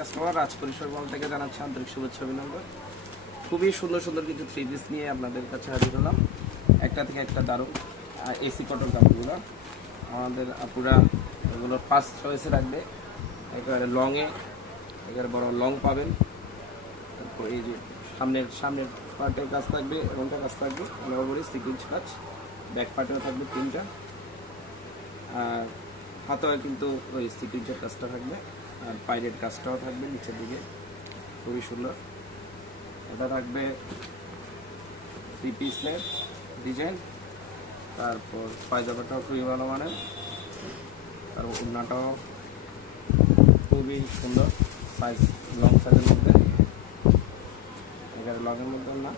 Customer রাজ পরিসর মল থেকে জানাচ্ছি আন্তরিক শুভেচ্ছা অভিনন্দন। খুবই সুন্দর সুন্দর কিছু থ্রি পিস নিয়ে আপনাদের কাছে হাজির হলাম। একটা থেকে একটা দারুণ এসি কটন কাপড়গুলো আমাদের আপুরা এগুলো ফার্স্ট চয়েসে রাখবে। একেবারে লংয়ে একেবারে বড় লং পাবেন। তারপর এই যে সামনের পার্টের কাজ থাকবে, এমনটা কাজ থাকবে অলওভারই সিকুয়েন্স কাজ। ব্যাক পার্টেও থাকবে 3টা, আর হাতেও কিন্তু ওই সিকুয়েন্সের কাজটা থাকবে, আর পাইরের কাজটাও থাকবে নিচের দিকে, খুবই সুন্দর। এটা থাকবে 3 পিসের ডিজাইন। তারপর পায়জামাটাও খুবই ভালো মানের, আর ওড়নাটাও খুবই সুন্দর, সাইজ লং সাইজের মধ্যে, এখানে লগের মধ্যে না।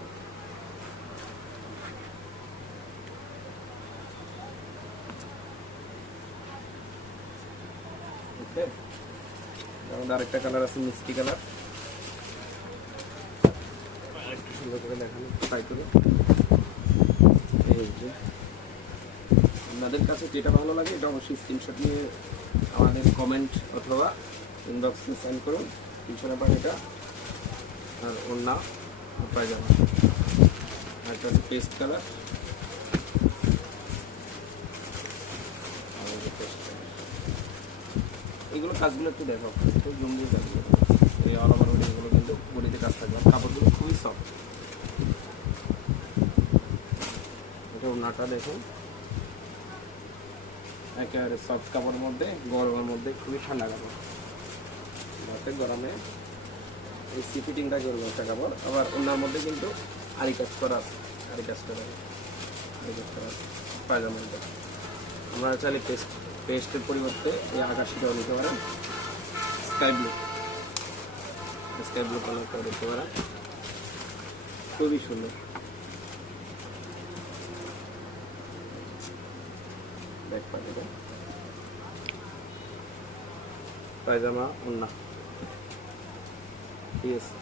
ওকে, আমাদের আরেকটা কালার আছে মিষ্টি কালার, একটু সুন্দর করে দেখানো ট্রাই করে। এই যে আপনাদের কাছে যেটা ভালো লাগে এটা অবশ্যই স্ক্রিনশট নিয়ে আমাদের কমেন্ট অথবা ইনবক্সে সেন্ড করুন। পিছনে পান এটা, আর ওড়না পায়জামা, আর একটা আছে পেস্ট কালার, এগুলো কাজগুলো একটু দেখো, খুব জমজুর কাজগুলো, এই অল ওভার এগুলো কিন্তু বডিতে কাজ থাকবে, কাপড়গুলো খুবই সফট। এটা ওড়নাটা দেখুন, একেবারে সফট কাপড়ের মধ্যে, গরমের মধ্যে খুবই ঠান্ডা কাপড়। গরমে এই সি ফিটিংটা করবো একটা কাপড়। আবার ওনার মধ্যে কিন্তু আরি কাজ করা আছে, আরি কাজ করা আছে পায়জামাটা। আমরা চাইলে পেস্টের পরিবর্তে এই আকাশিটাও নিতে পারেন, স্কাই ব্লু কালারটাও দেখতে পারেন, খুবই সুন্দর। ব্যাক পার্টিটা পায়জামা ওড়না, ঠিক আছে।